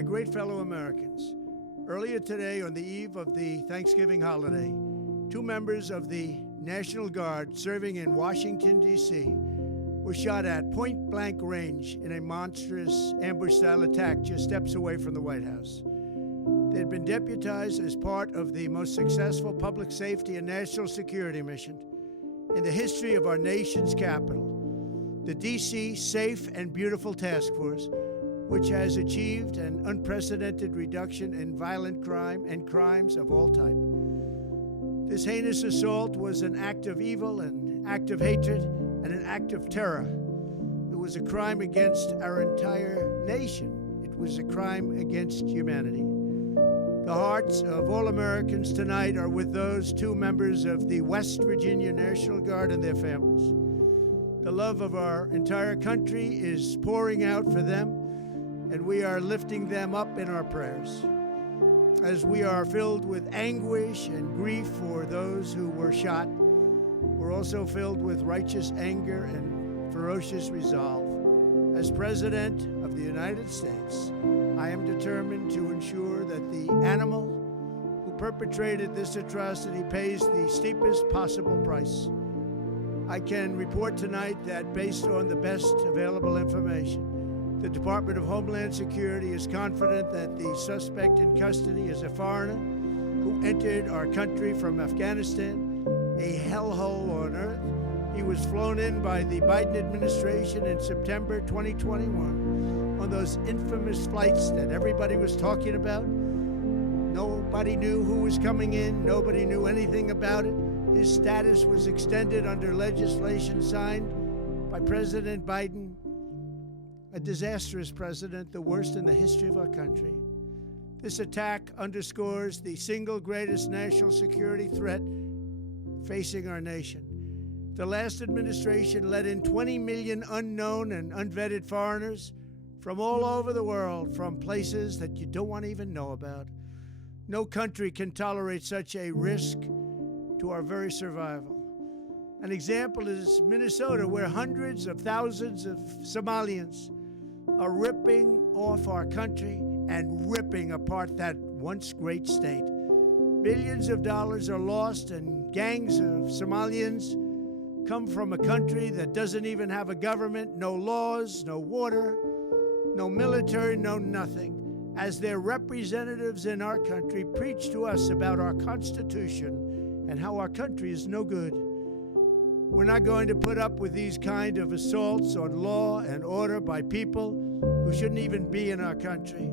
My great fellow Americans, earlier today, on the eve of the Thanksgiving holiday, two members of the National Guard serving in Washington, D.C., were shot at point-blank range in a monstrous ambush-style attack just steps away from the White House. They had been deputized as part of the most successful public safety and national security mission in the history of our nation's capital, the D.C. Safe and Beautiful Task Force, which has achieved an unprecedented reduction in violent crime and crimes of all type. This heinous assault was an act of evil, an act of hatred, and an act of terror. It was a crime against our entire nation. It was a crime against humanity. The hearts of all Americans tonight are with those two members of the West Virginia National Guard and their families. The love of our entire country is pouring out for them, and we are lifting them up in our prayers. As we are filled with anguish and grief for those who were shot, we're also filled with righteous anger and ferocious resolve. As President of the United States, I am determined to ensure that the animal who perpetrated this atrocity pays the steepest possible price. I can report tonight that based on the best available information, the Department of Homeland Security is confident that the suspect in custody is a foreigner who entered our country from Afghanistan, a hellhole on earth. He was flown in by the Biden administration in September 2021 on those infamous flights that everybody was talking about. Nobody knew who was coming in. Nobody knew anything about it. His status was extended under legislation signed by President Biden, a disastrous president, the worst in the history of our country. This attack underscores the single greatest national security threat facing our nation. The last administration let in 20 million unknown and unvetted foreigners from all over the world, from places that you don't want to even know about. No country can tolerate such a risk to our very survival. An example is Minnesota, where hundreds of thousands of Somalians are ripping off our country and ripping apart that once great state. Billions of dollars are lost, and gangs of Somalians come from a country that doesn't even have a government, no laws, no water, no military, no nothing. As their representatives in our country preach to us about our Constitution and how our country is no good. We're not going to put up with these kind of assaults on law and order by people who shouldn't even be in our country.